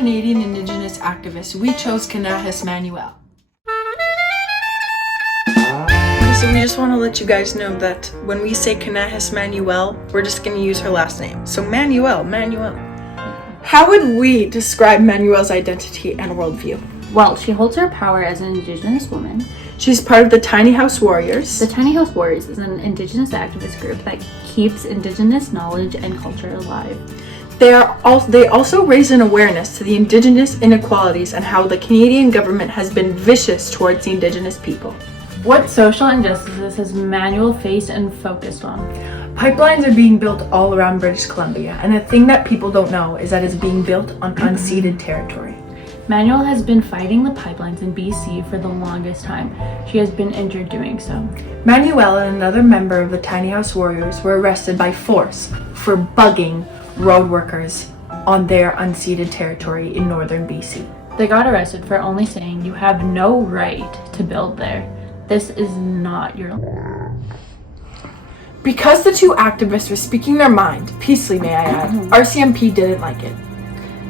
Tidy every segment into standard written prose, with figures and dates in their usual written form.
Canadian Indigenous activists, we chose Kanahus Manuel. So we just want to let you guys know that when we say Kanahus Manuel, we're just going to use her last name. So Manuel. How would we describe Manuel's identity and worldview? Well, she holds her power as an Indigenous woman. She's part of the Tiny House Warriors. The Tiny House Warriors is an Indigenous activist group that keeps Indigenous knowledge and culture alive. They also raise an awareness to the Indigenous inequalities and how the Canadian government has been vicious towards the Indigenous people. What social injustices has Manuel faced and focused on? Pipelines are being built all around British Columbia, and a thing that people don't know is that it's being built on unceded territory. Manuel has been fighting the pipelines in BC for the longest time. She has been injured doing so. Manuel and another member of the Tiny House Warriors were arrested by force for bugging road workers on their unceded territory in northern BC. They got arrested for only saying, "You have no right to build there. This is not your land." Because the two activists were speaking their mind, peacefully may I add, RCMP didn't like it.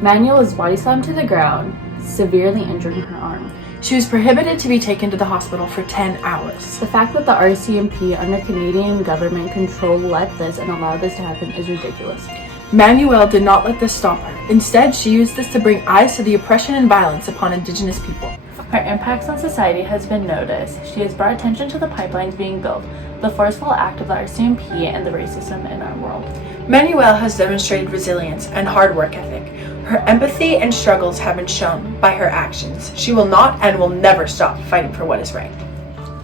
Manuel was body slammed to the ground, severely injuring her arm. She was prohibited to be taken to the hospital for 10 hours. The fact that the RCMP under Canadian government control let this and allowed this to happen is ridiculous. Manuel did not let this stop her. Instead, she used this to bring eyes to the oppression and violence upon Indigenous people. Her impacts on society has been noticed. She has brought attention to the pipelines being built, the forceful act of the RCMP, and the racism in our world. Manuel has demonstrated resilience and hard work ethic. Her empathy and struggles have been shown by her actions. She will not and will never stop fighting for what is right.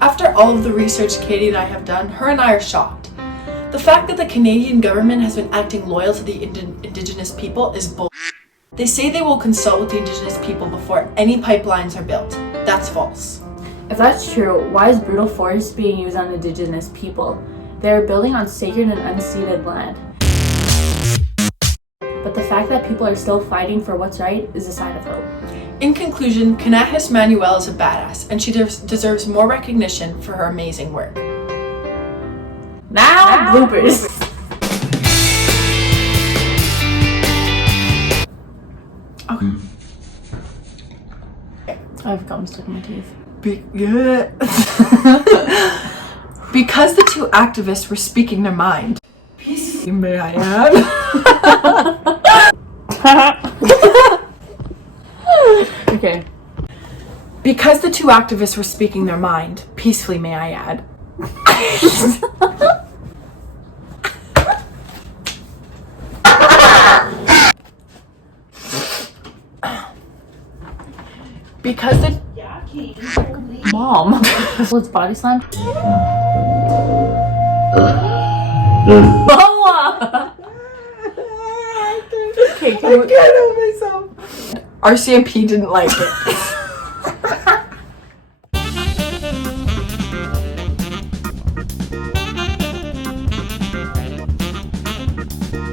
After all of the research Katie and I have done, her and I are shocked. The fact that the Canadian government has been acting loyal to the Indigenous people is bull. They say they will consult with the Indigenous people before any pipelines are built. That's false. If that's true, why is brutal force being used on Indigenous people? They are building on sacred and unceded land. But the fact that people are still fighting for what's right is a sign of hope. In conclusion, Kanahus Manuel is a badass, and she deserves more recognition for her amazing work. Now bloopers. Okay. I have gum stuck in my teeth. Because the two activists were speaking their mind. Peace, may I add? Okay. Because the two activists were speaking their mind, peacefully may I add. Because the Mom. Let's body slam. Boa! Okay, I can't help myself. RCMP didn't like it.